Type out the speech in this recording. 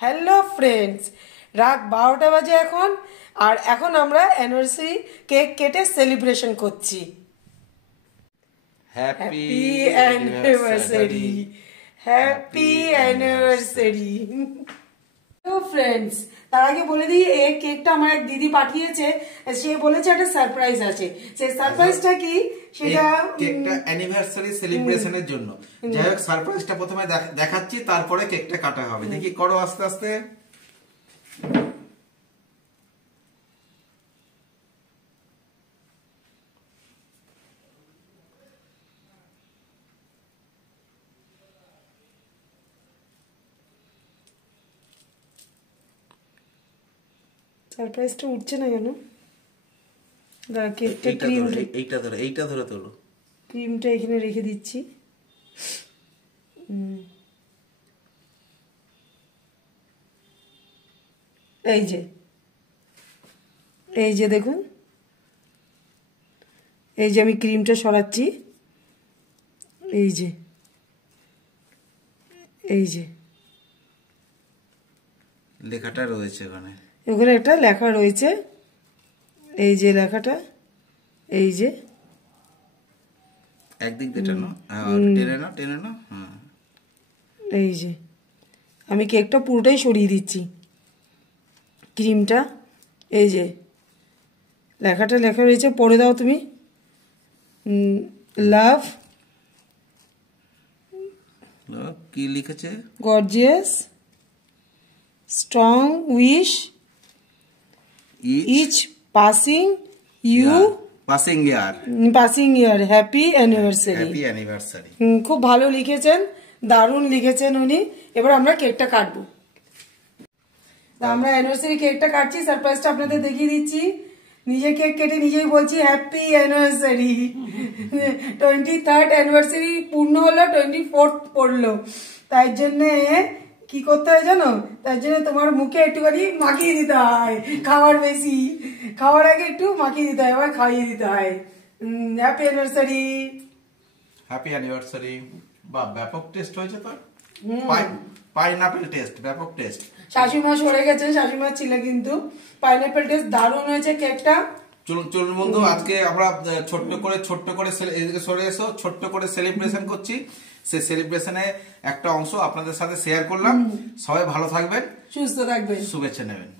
Hello friends, রাত 12টা বাজে এখন। আর এখন আমরা অ্যানিভার্সারি কেক কেটে সেলিব্রেশন করছি। Happy happy anniversary, happy anniversary. তো ফ্রেন্ডস, তার আগে বলে দিই, এই কেকটা আমার এক দিদি পাঠিয়েছে। সে বলেছে একটা সারপ্রাইজ আছে। সেই সারপ্রাইজটা কি সেটা কেকটা অ্যানিভার্সারি সেলিব্রেশনের জন্য। যাই হোক, সারপ্রাইজটা প্রথমে দেখাচ্ছি, তারপরে কেকটা কাটা হবে। দেখি, করো আস্তে আস্তে। সারপ্রাইজটা উঠছে না কেন? দাঁড়া, কেকটা এইটা ধরে তোলো। ক্রিমটা এখানে রেখে দিচ্ছি। এই যে এই যে দেখুন, এই যে আমি ক্রিমটা সরাচ্ছি। এই যে এই যে লেখাটা রয়েছে ওখানে। ওখানে একটা লেখা রয়েছে। এই যে লেখাটা, এই যে একদিক দিয়ে টানো, টেনে নাও। হ্যাঁ, এই যে আমি কেকটা পুরোটাই সরিয়ে দিচ্ছি ক্রিমটা। এই যে লেখাটা লেখা রয়েছে, পড়ে দাও তুমি। লাভ, কি লিখেছে? Gorgeous, strong wish, each passing you, passing year, happy anniversary. Happy anniversary. খুব ভালো লিখেছেন, দারুণ লিখেছেন উনি। এবার আমরা কেকটা কাটবো। আমরা অ্যানিভার্সারি কেকটা কাটছি। সারপ্রাইজটা আপনাদের দেখিয়ে দিচ্ছি। নিজে কেক কেটে নিজেই বলছি হ্যাপি অ্যানিভার্সারি। 23rd অ্যানিভার্সারি পূর্ণ হলো, 24th পড়লো। তাই জন্যে কি করতে হয় জানো? তার জন্য তোমার মুখে একটুখানি মাখিয়ে দিতে হয়। খাওয়ার আগে একটু মাখিয়ে দিতে হয়, আবার খাইয়ে দিতে হয়। Happy anniversary. Happy anniversary. বা ব্যাপক টেস্ট হয়েছে তো। পাইনাপেল টেস্ট, ব্যাপক টেস্ট। শাশুড়িমা সরে গেছেন, শাশুড়িমা ছিল কিন্তু। পাইনাপেল টেস্ট দারুণ হয়েছে কেকটা। চলুন বন্ধু, আজকে আমরা ছোট্ট করে সরে এসো, ছোট্ট করে সেলিব্রেশন করছি। সেই সেলিব্রেশনে একটা অংশ আপনাদের সাথে শেয়ার করলাম। সবাই ভালো থাকবেন, সুস্থ থাকবেন, শুভেচ্ছা নেবেন।